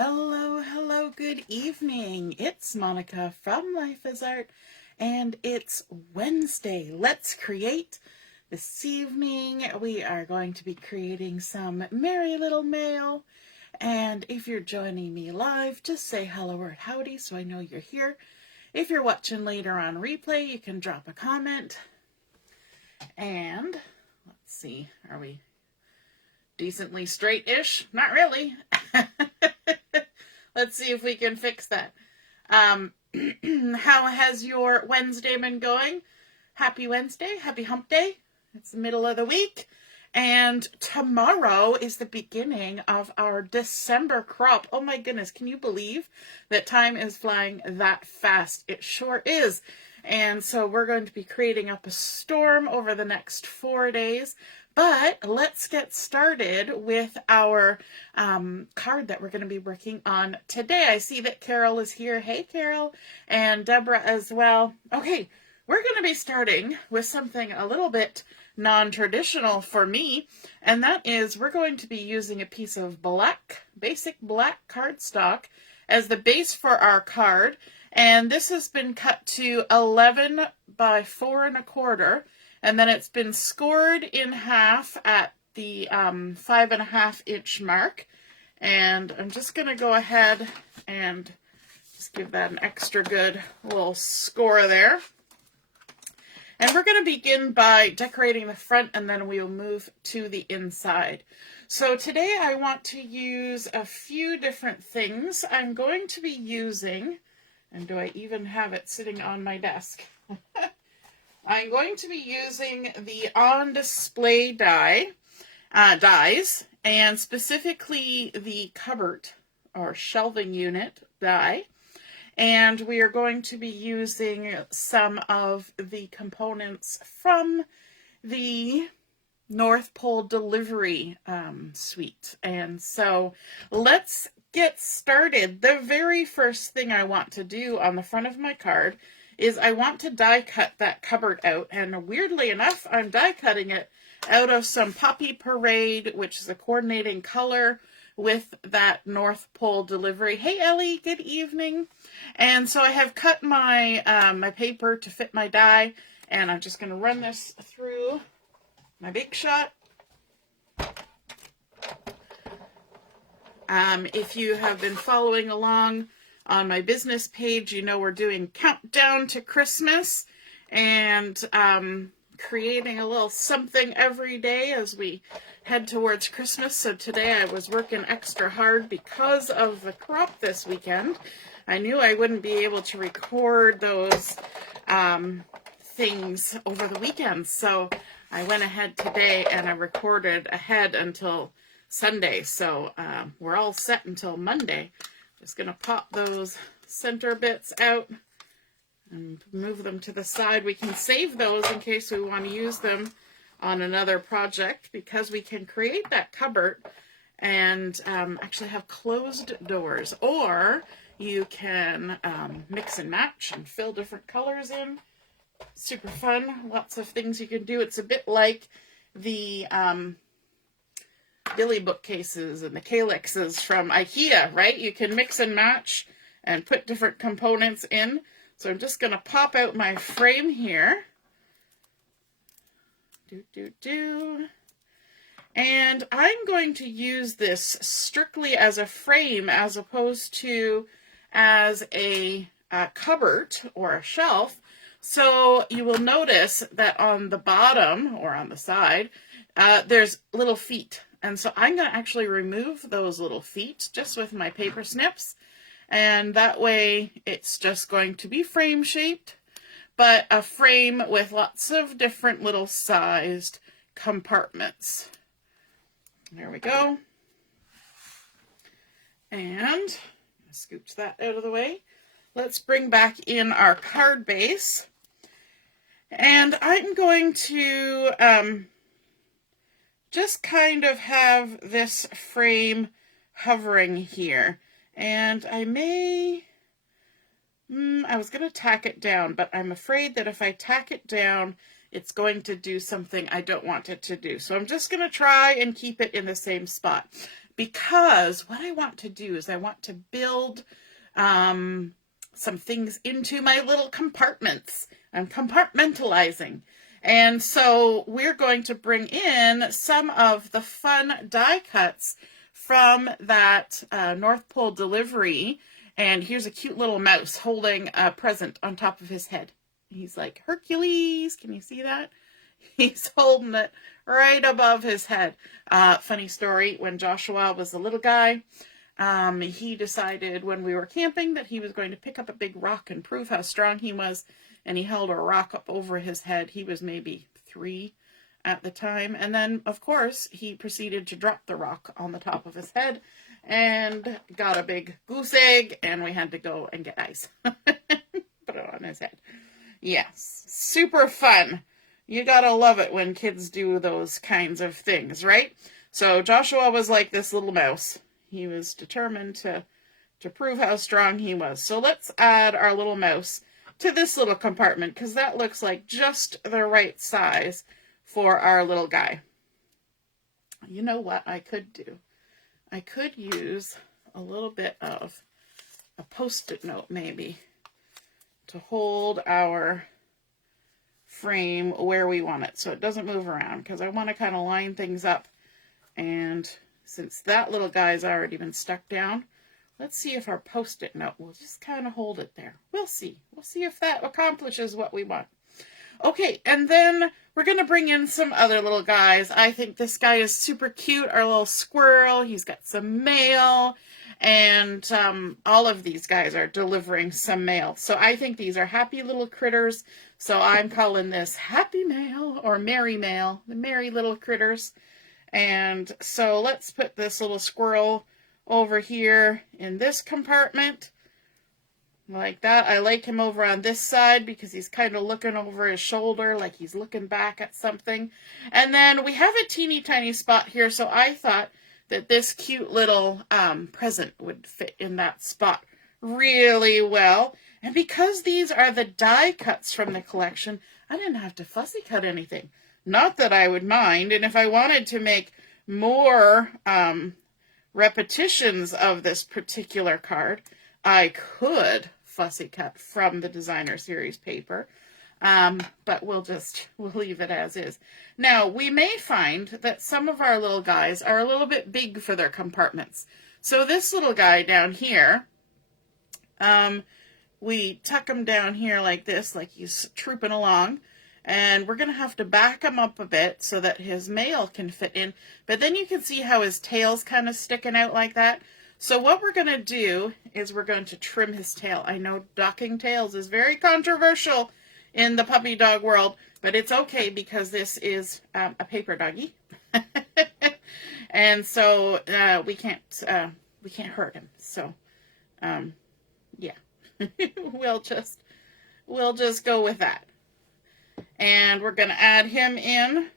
Hello, hello, good evening. It's Monica from Life is Art, and it's Wednesday. Let's create. This evening, we are going to be creating some merry little mail. And if you're joining me live, just say hello or howdy so I know you're here. If you're watching later on replay, you can drop a comment. And let's see, are we decently straight-ish? Not really. Let's see if we can fix that. How has your Wednesday been going? Happy Wednesday. Happy hump day. It's the middle of the week. And tomorrow is the beginning of our December crop. Oh my goodness, can you believe that time is flying that fast? It sure is. And so we're going to be creating up a storm over the next 4 days. But let's get started with our card that we're going to be working on today. I see that Carol is here. Hey, Carol. And Deborah as well. Okay, we're going to be starting with something a little bit non-traditional for me. And that is we're going to be using a piece of basic black cardstock as the base for our card. And this has been cut to 11 by 4 1/4. And then it's been scored in half at the 5.5 inch mark. And I'm just going to go ahead and just give that an extra good little score there. And we're going to begin by decorating the front, and then we'll move to the inside. So today I want to use a few different things. I'm going to be using, and do I even have it sitting on my desk? I'm going to be using the on display dies, and specifically the cupboard or shelving unit die. And we are going to be using some of the components from the North Pole delivery suite. And so let's get started. The very first thing I want to do on the front of my card is I want to die cut that cupboard out, and weirdly enough, I'm die cutting it out of some Poppy Parade, which is a coordinating color with that North Pole delivery. Hey Ellie, good evening. And so I have cut my my paper to fit my die, and I'm just going to run this through my Big Shot. If you have been following along on my business page, you know we're doing Countdown to Christmas and creating a little something every day as we head towards Christmas. So today I was working extra hard because of the crop this weekend. I knew I wouldn't be able to record those things over the weekend. So I went ahead today and I recorded ahead until Sunday. So we're all set until Monday. Just going to pop those center bits out and move them to the side. We can save those in case we want to use them on another project, because we can create that cupboard and actually have closed doors. Or you can mix and match and fill different colors in. Super fun. Lots of things you can do. It's a bit like the Billy bookcases and the calyxes from IKEA, right? You can mix and match and put different components in. So I'm just going to pop out my frame here. And I'm going to use this strictly as a frame as opposed to as a cupboard or a shelf. So you will notice that on the bottom or on the side, there's little feet. And so I'm going to actually remove those little feet just with my paper snips. And that way it's just going to be frame shaped, but a frame with lots of different little sized compartments. There we go. And scooch that out of the way. Let's bring back in our card base. And I'm going to just kind of have this frame hovering here. And I was going to tack it down, but I'm afraid that if I tack it down, it's going to do something I don't want it to do. So I'm just going to try and keep it in the same spot. because what I want to do is I want to build some things into my little compartments. I'm compartmentalizing. And so we're going to bring in some of the fun die cuts from that North Pole delivery. And here's a cute little mouse holding a present on top of his head. He's like, Hercules, can you see that? He's holding it right above his head. Funny story, when Joshua was a little guy, he decided when we were camping that he was going to pick up a big rock and prove how strong he was. And he held a rock up over his head. He was maybe 3 at the time. And then, of course, he proceeded to drop the rock on the top of his head and got a big goose egg. And we had to go and get ice. Put it on his head. Yes, super fun. You gotta love it when kids do those kinds of things, right? So Joshua was like this little mouse. He was determined to prove how strong he was. So let's add our little mouse to this little compartment, because that looks like just the right size for our little guy. You know what I could do? I could use a little bit of a Post-it note maybe to hold our frame where we want it so it doesn't move around, because I want to kind of line things up. And since that little guy's already been stuck down, let's see if our Post-it note will just kind of hold it there. We'll see. We'll see if that accomplishes what we want. Okay, and then we're going to bring in some other little guys. I think this guy is super cute, our little squirrel. He's got some mail, and all of these guys are delivering some mail. So I think these are happy little critters. So I'm calling this Happy Mail or Merry Mail, the merry little critters. And so let's put this little squirrel over here in this compartment. Like that. I like him over on this side because he's kind of looking over his shoulder like he's looking back at something. And then we have a teeny tiny spot here, so I thought that this cute little present would fit in that spot really well. And because these are the die cuts from the collection, I didn't have to fussy cut anything. Not that I would mind. And if I wanted to make more repetitions of this particular card, I could fussy cut from the designer series paper, but we'll leave it as is. Now, we may find that some of our little guys are a little bit big for their compartments. So this little guy down here, we tuck him down here like this, like he's trooping along, and we're going to have to back him up a bit so that his mail can fit in. But then you can see how his tail's kind of sticking out like that. So what we're going to do is we're going to trim his tail. I know docking tails is very controversial in the puppy dog world, but it's okay because this is a paper doggy. And so we can't hurt him. So yeah, we'll just go with that. And we're going to add him in.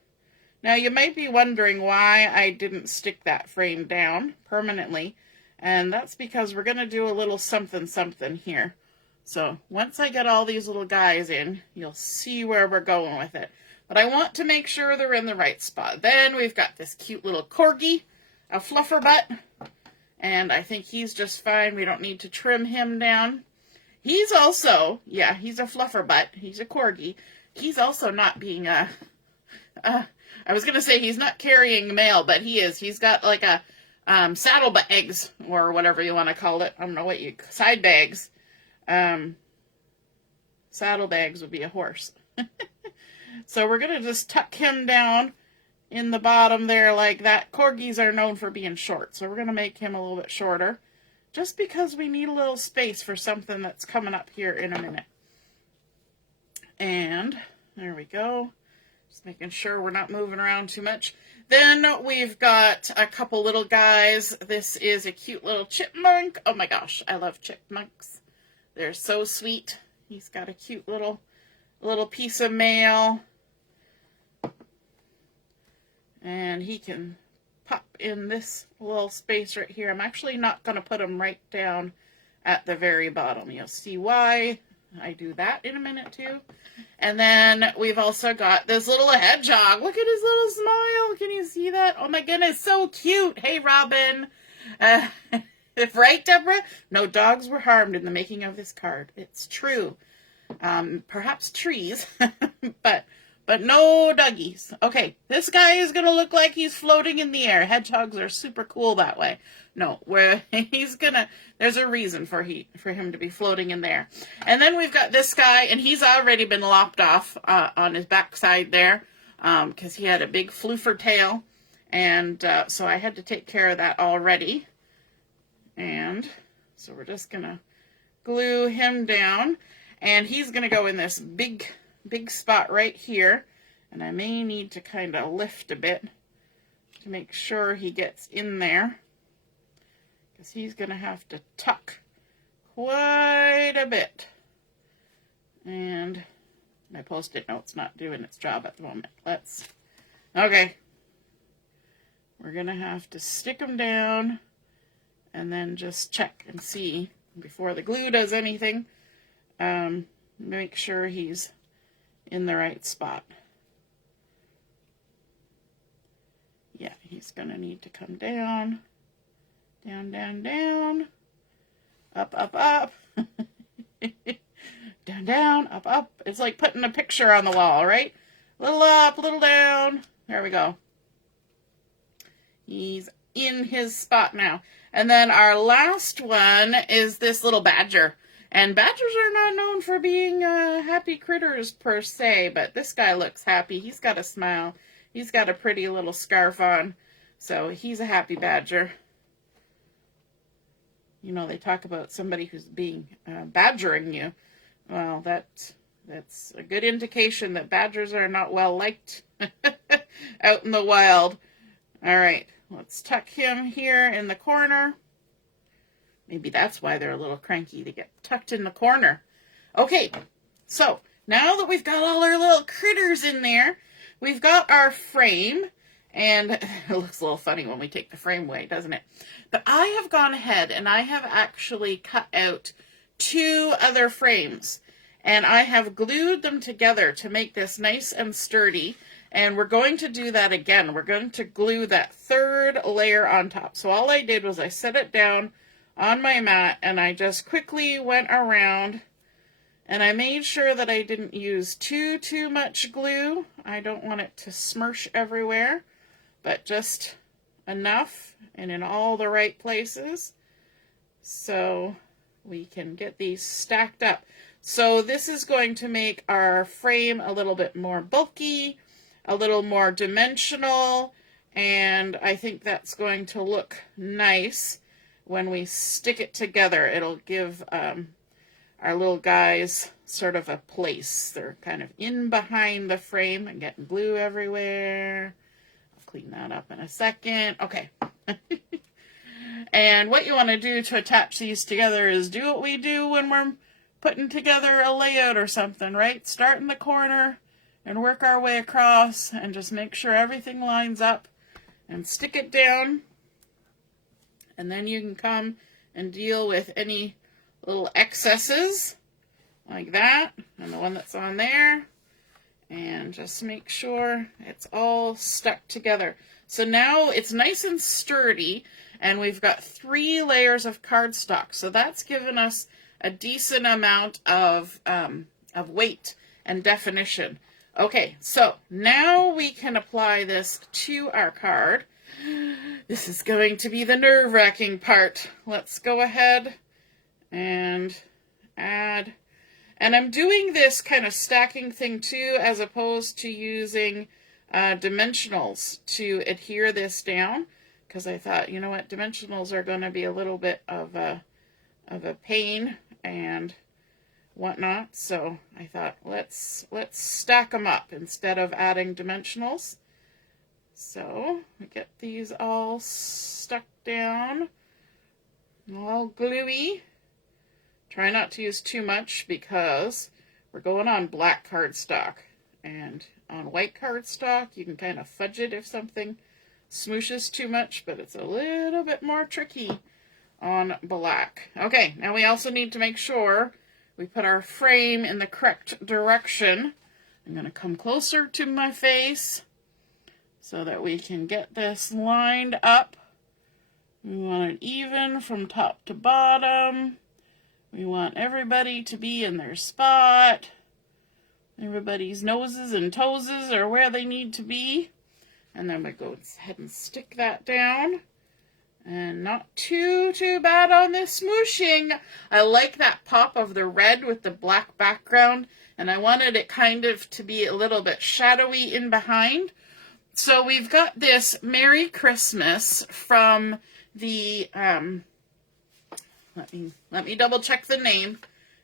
Now you might be wondering why I didn't stick that frame down permanently. And that's because we're going to do a little something here. So once I get all these little guys in, you'll see where we're going with it. But I want to make sure they're in the right spot. Then we've got this cute little corgi, a fluffer butt. And I think he's just fine. We don't need to trim him down. He's also, yeah, he's a fluffer butt. He's a corgi. He's also not being I was going to say he's not carrying mail, but he is. He's got like a saddle bags, or whatever you want to call it. I don't know what side bags. Saddle bags would be a horse. So we're going to just tuck him down in the bottom there like that. Corgis are known for being short, so we're going to make him a little bit shorter, just because we need a little space for something that's coming up here in a minute. And there we go. Just making sure we're not moving around too much. Then we've got a couple little guys. This is a cute little chipmunk. Oh my gosh, I love chipmunks. They're so sweet. He's got a cute little piece of mail. And he can pop in this little space right here. I'm actually not going to put him right down at the very bottom. You'll see why I do that in a minute too. And then we've also got this little hedgehog. Look at his little smile. Can you see that? Oh my goodness, so cute. Hey, Robin. Right, Deborah? No dogs were harmed in the making of this card. It's true. Perhaps trees, but no doggies. Okay, this guy is going to look like he's floating in the air. Hedgehogs are super cool that way. No, there's a reason for him to be floating in there. And then we've got this guy, and he's already been lopped off on his backside there because he had a big floofer tail. And so I had to take care of that already. And so we're just going to glue him down. And he's going to go in this big spot right here. And I may need to kind of lift a bit to make sure he gets in there. Because he's going to have to tuck quite a bit. And my Post-it note's not doing its job at the moment. Okay. We're going to have to stick him down and then just check and see before the glue does anything. Make sure he's in the right spot. Yeah, he's going to need to come down. Down, down, down. Up, up, up. Down, down, up, up. It's like putting a picture on the wall, right? Little up, little down. There we go. He's in his spot now. And then our last one is this little badger. And badgers are not known for being happy critters per se, but this guy looks happy. He's got a smile. He's got a pretty little scarf on. So he's a happy badger. You know, they talk about somebody who's being badgering you. Well, that's a good indication that badgers are not well liked out in the wild. All right, let's tuck him here in the corner. Maybe that's why they're a little cranky. They get tucked in the corner. Okay, so now that we've got all our little critters in there, we've got our frame. And it looks a little funny when we take the frame away, doesn't it? But I have gone ahead and I have actually cut out 2 other frames. And I have glued them together to make this nice and sturdy. And we're going to do that again. We're going to glue that 3rd layer on top. So all I did was I set it down on my mat and I just quickly went around. And I made sure that I didn't use too much glue. I don't want it to smirch everywhere. But just enough and in all the right places so we can get these stacked up. So this is going to make our frame a little bit more bulky, a little more dimensional, and I think that's going to look nice when we stick it together. It'll give our little guys sort of a place. They're kind of in behind the frame and getting glue everywhere. Clean that up in a second. Okay. And what you want to do to attach these together is do what we do when we're putting together a layout or something, right? Start in the corner and work our way across and just make sure everything lines up and stick it down. And then you can come and deal with any little excesses like that and the one that's on there. And just make sure it's all stuck together. So now it's nice and sturdy, and we've got 3 layers of cardstock. So that's given us a decent amount of weight and definition. Okay, so now we can apply this to our card. This is going to be the nerve-wracking part. Let's go ahead and add. And I'm doing this kind of stacking thing too, as opposed to using dimensionals to adhere this down, because I thought, you know what, dimensionals are going to be a little bit of a pain and whatnot. So I thought, let's stack them up instead of adding dimensionals. So we get these all stuck down, all gluey. Try not to use too much because we're going on black cardstock. And on white cardstock, you can kind of fudge it if something smooshes too much, but it's a little bit more tricky on black. Okay, now we also need to make sure we put our frame in the correct direction. I'm going to come closer to my face so that we can get this lined up. We want it even from top to bottom. We want everybody to be in their spot. Everybody's noses and toeses are where they need to be. And then we go ahead and stick that down. And not too bad on this smooshing. I like that pop of the red with the black background. And I wanted it kind of to be a little bit shadowy in behind. So we've got this Merry Christmas from the, let me double check the name.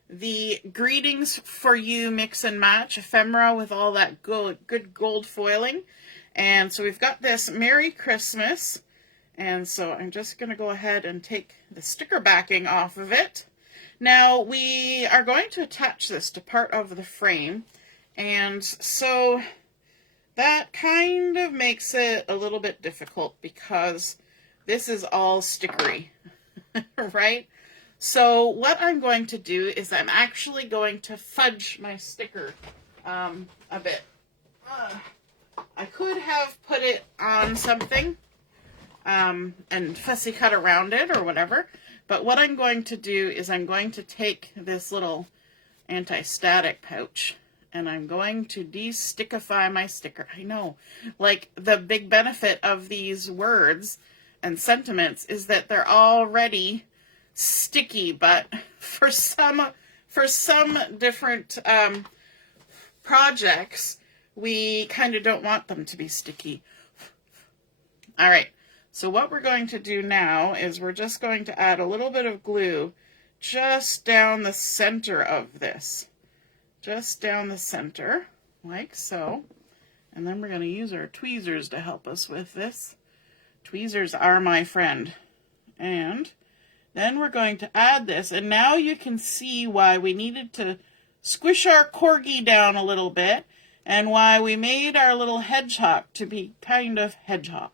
The Greetings for You Mix and Match Ephemera with all that good gold foiling. And so we've got this Merry Christmas. And so I'm just going to go ahead and take the sticker backing off of it. Now we are going to attach this to part of the frame. And so that kind of makes it a little bit difficult because this is all stickery, right? So what I'm going to do is I'm actually going to fudge my sticker a bit. I could have put it on something and fussy cut around it or whatever, but what I'm going to do is I'm going to take this little anti-static pouch and I'm going to de-stickify my sticker. I know, like the big benefit of these words and sentiments is that they're already sticky, but for some different projects, we kind of don't want them to be sticky. All right, so what we're going to do now is we're just going to add a little bit of glue just down the center of this. Just down the center, like so. And then we're going to use our tweezers to help us with this. Tweezers are my friend. And then we're going to add this, and now you can see why we needed to squish our corgi down a little bit, and why we made our little hedgehog to be kind of hedgehog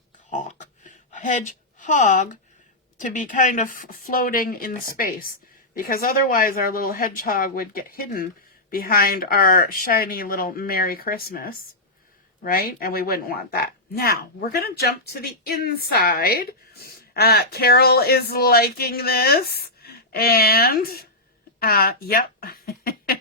to be kind of floating in space, because otherwise our little hedgehog would get hidden behind our shiny little Merry Christmas, right? And we wouldn't want that. Now, we're going to jump to the inside. Carol is liking this, and yep,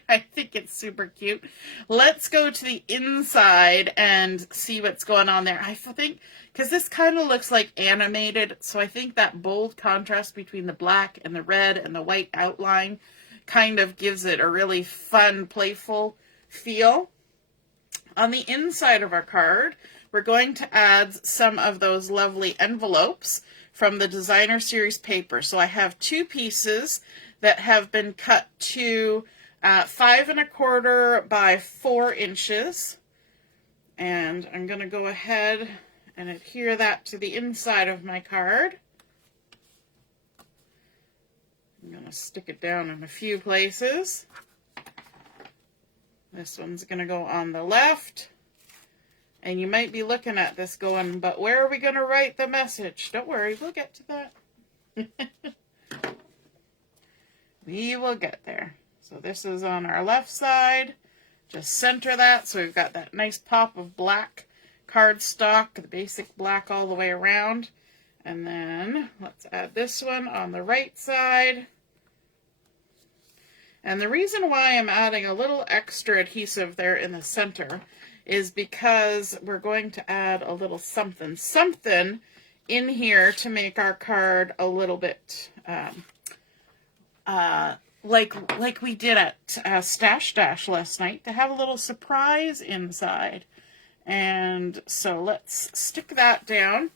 I think it's super cute. Let's go to the inside and see what's going on there. I think, because this kind of looks like animated, so I think that bold contrast between the black and the red and the white outline kind of gives it a really fun, playful feel. On the inside of our card, we're going to add some of those lovely envelopes from the Designer Series paper. So I have two pieces that have been cut to 5 1/4 by 4 inches. And I'm going to go ahead and adhere that to the inside of my card. I'm going to stick it down in a few places. This one's going to go on the left. And you might be looking at this going, but where are we going to write the message? Don't worry, we'll get to that. We will get there. So this is on our left side. Just center that so we've got that nice pop of black cardstock, the basic black all the way around. And then let's add this one on the right side. And the reason why I'm adding a little extra adhesive there in the center is because we're going to add a little something in here to make our card a little bit like we did at Stash Dash last night, to have a little surprise inside. And so let's stick that down.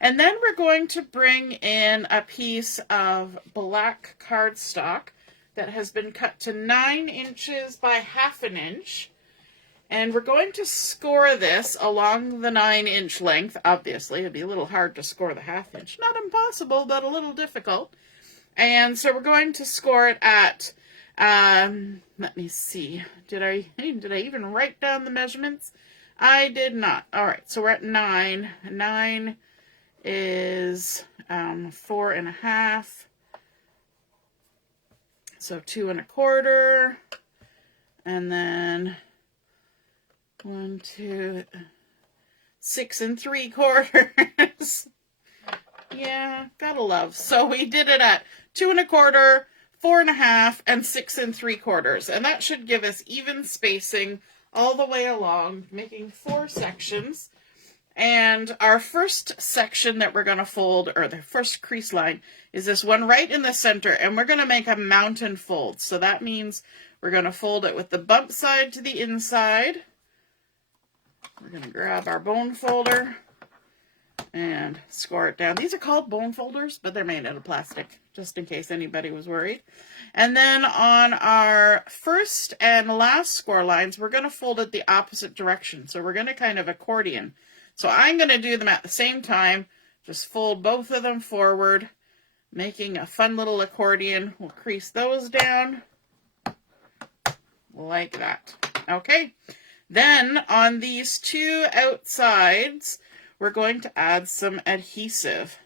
And then we're going to bring in a piece of black cardstock that has been cut to 9 inches by 1/2 inch. And we're going to score this along the 9-inch length. Obviously, it'd be a little hard to score the 1/2 inch. Not impossible, but a little difficult. And so we're going to score it at, let me see, did I even write down the measurements? I did not. All right, so we're at 9. 9 is 4 1/2. So 2 1/4, and then 1, 2, 6 3/4. Yeah, gotta love. So we did it at 2 1/4, 4 1/2, and 6 3/4. And that should give us even spacing all the way along, making 4 sections. And our first section that we're going to fold, or the first crease line, is this one right in the center. And we're going to make a mountain fold. So that means we're going to fold it with the bump side to the inside. We're going to grab our bone folder and score it down. These are called bone folders, but they're made out of plastic, just in case anybody was worried. And then on our first and last score lines, we're going to fold it the opposite direction. So we're going to kind of accordion. So I'm going to do them at the same time. Just fold both of them forward, making a fun little accordion. We'll crease those down like that. Okay. Then on these 2 outsides, we're going to add some adhesive.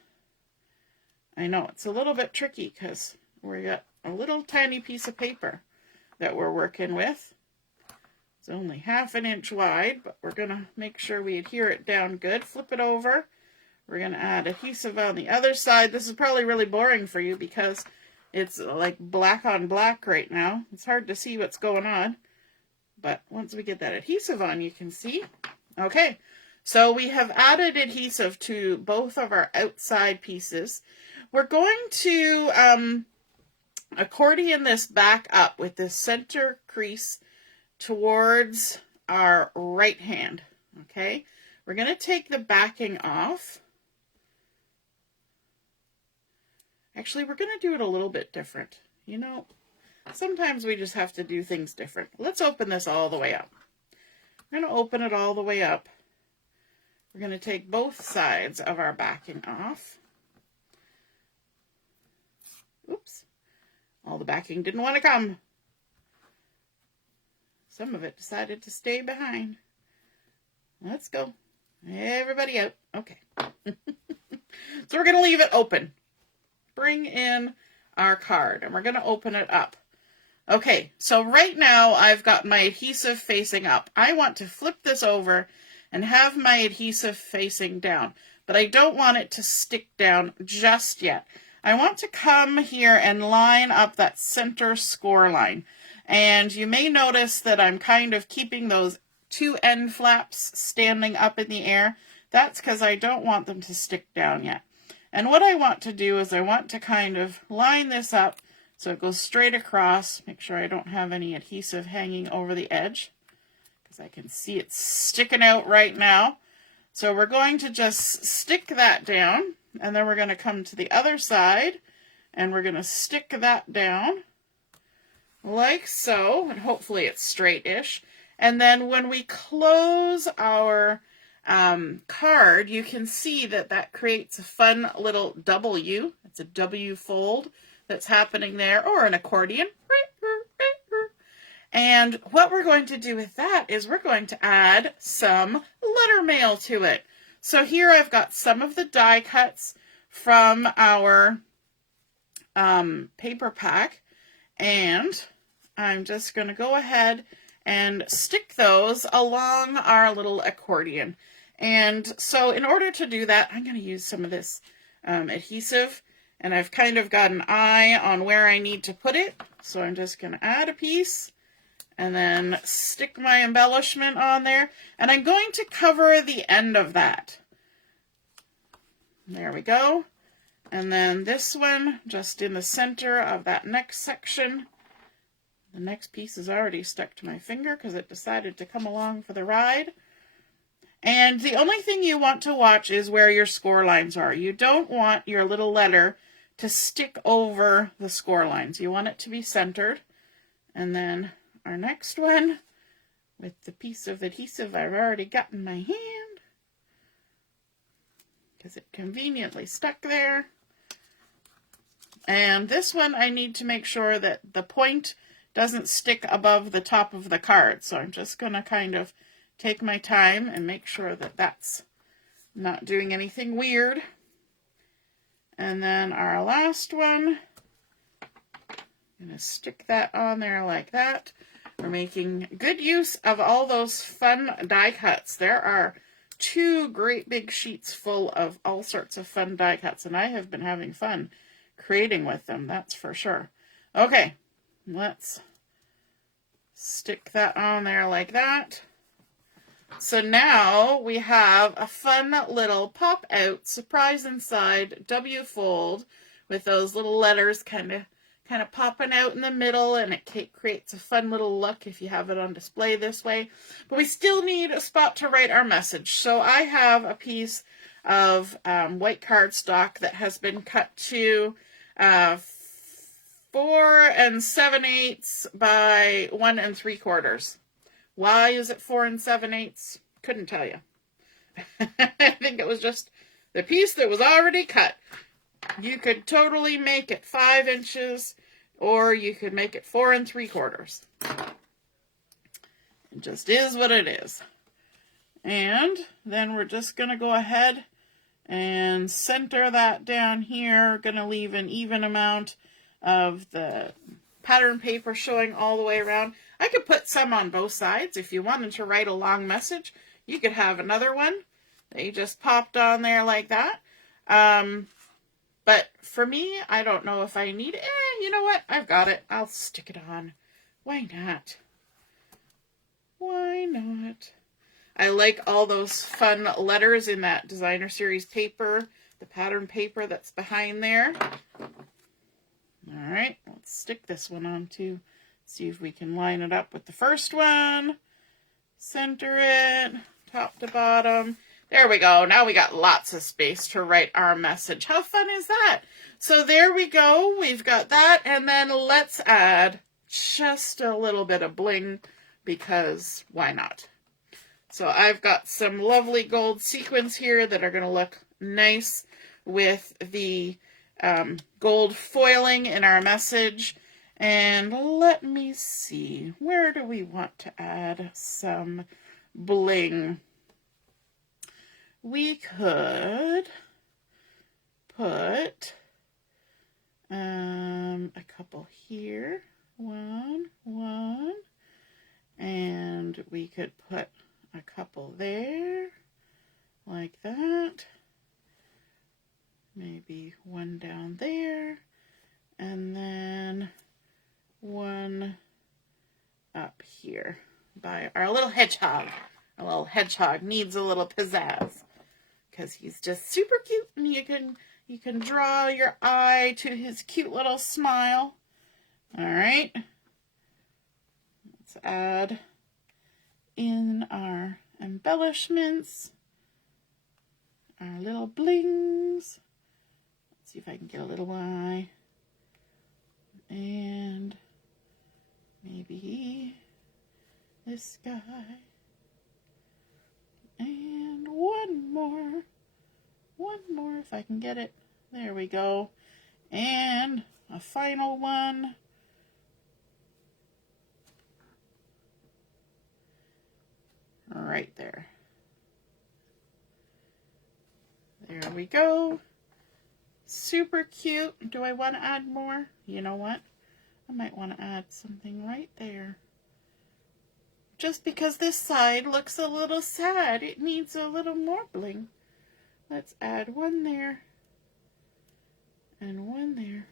I know it's a little bit tricky because we got a little tiny piece of paper that we're working with. It's only 1/2 inch wide, but we're going to make sure we adhere it down good. Flip it over. We're going to add adhesive on the other side. This is probably really boring for you because it's like black on black right now. It's hard to see what's going on. But once we get that adhesive on, you can see. Okay, so we have added adhesive to both of our outside pieces. We're going to accordion this back up with the center crease towards our right hand. Okay, we're going to take the backing off. Actually, we're going to do it a little bit different. You know, sometimes we just have to do things different. Let's open this all the way up. We're going to open it all the way up. We're going to take both sides of our backing off. Oops. All the backing didn't want to come. Some of it decided to stay behind. Let's go. Everybody out. Okay. So we're going to leave it open. Bring in our card and we're going to open it up. Okay, so right now I've got my adhesive facing up. I want to flip this over and have my adhesive facing down, but I don't want it to stick down just yet. I want to come here and line up that center score line. And you may notice that I'm kind of keeping those 2 end flaps standing up in the air. That's because I don't want them to stick down yet. And what I want to do is I want to kind of line this up so it goes straight across. Make sure I don't have any adhesive hanging over the edge because I can see it sticking out right now. So we're going to just stick that down, and then we're going to come to the other side and we're going to stick that down like so, and hopefully it's straight-ish. And then when we close our card, you can see that that creates a fun little W. It's a W fold that's happening there, or an accordion. And what we're going to do with that is we're going to add some letter mail to it. So here I've got some of the die cuts from our paper pack, and I'm just going to go ahead and stick those along our little accordion. And so in order to do that, I'm going to use some of this adhesive, and I've kind of got an eye on where I need to put it. So I'm just going to add a piece and then stick my embellishment on there. And I'm going to cover the end of that. There we go. And then this one just in the center of that next section. The next piece is already stuck to my finger because it decided to come along for the ride. And the only thing you want to watch is where your score lines are. You don't want your little letter to stick over the score lines. You want it to be centered. And then our next one with the piece of adhesive I've already got in my hand because it conveniently stuck there. And this one I need to make sure that the point doesn't stick above the top of the card. So I'm just going to kind of take my time and make sure that that's not doing anything weird. And then our last one, I'm going to stick that on there like that. We're making good use of all those fun die cuts. There are 2 great big sheets full of all sorts of fun die cuts, and I have been having fun creating with them, that's for sure. Okay, let's stick that on there like that. So now we have a fun little pop-out surprise inside W fold with those little letters kind of popping out in the middle, and it creates a fun little look if you have it on display this way. But we still need a spot to write our message. So I have a piece of white cardstock that has been cut to 4 7/8 by 1 3/4. Why is it 4 7/8? Couldn't tell you. I think it was just the piece that was already cut. You could totally make it 5 inches, or you could make it 4 3/4. It just is what it is. And then we're just going to go ahead and center that down here. Going to leave an even amount of the pattern paper showing all the way around. I could put some on both sides. If you wanted to write a long message, you could have another one that you just popped on there like that. But for me, I don't know if I need it. You know what? I've got it. I'll stick it on. Why not? Why not? I like all those fun letters in that designer series paper, the pattern paper that's behind there. All right, let's stick this one on too. See if we can line it up with the first one. Center it, top to bottom. There we go. Now we got lots of space to write our message. How fun is that? So there we go. We've got that. And then let's add just a little bit of bling, because why not? So I've got some lovely gold sequins here that are going to look nice with the gold foiling in our message. And let me see, where do we want to add some bling? We could put a couple here, one, and we could put a couple there, like that. Maybe one down there, and then one up here by our little hedgehog. Our little hedgehog needs a little pizzazz because he's just super cute, and you can draw your eye to his cute little smile. All right. Let's add in our embellishments, our little blings. Let's see if I can get a little eye. And maybe this guy. And one more if I can get it. There we go. And a final one. Right there. There we go. Super cute. Do I want to add more? You know what? I might want to add something right there. Just because this side looks a little sad, it needs a little more bling. Let's add one there and one there.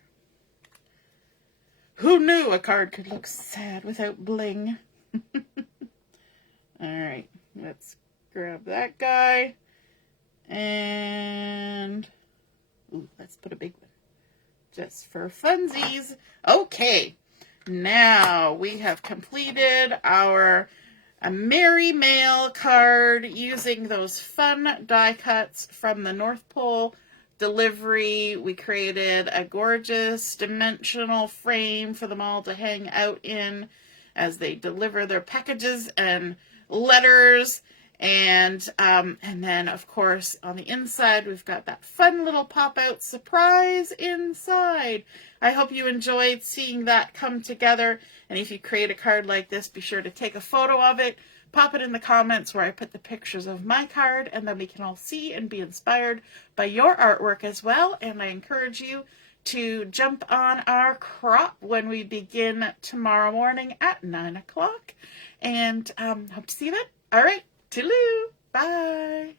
Who knew a card could look sad without bling? Alright, let's grab that guy. And ooh, let's put a big one. Just for funsies. Okay, now we have completed our Merry Mail card using those fun die cuts from the North Pole delivery. We created a gorgeous dimensional frame for them all to hang out in as they deliver their packages and letters. And then, of course, on the inside, we've got that fun little pop-out surprise inside. I hope you enjoyed seeing that come together. And if you create a card like this, be sure to take a photo of it, pop it in the comments where I put the pictures of my card, and then we can all see and be inspired by your artwork as well. And I encourage you to jump on our crop when we begin tomorrow morning at 9 o'clock. And hope to see you then. All right, toodaloo. Bye.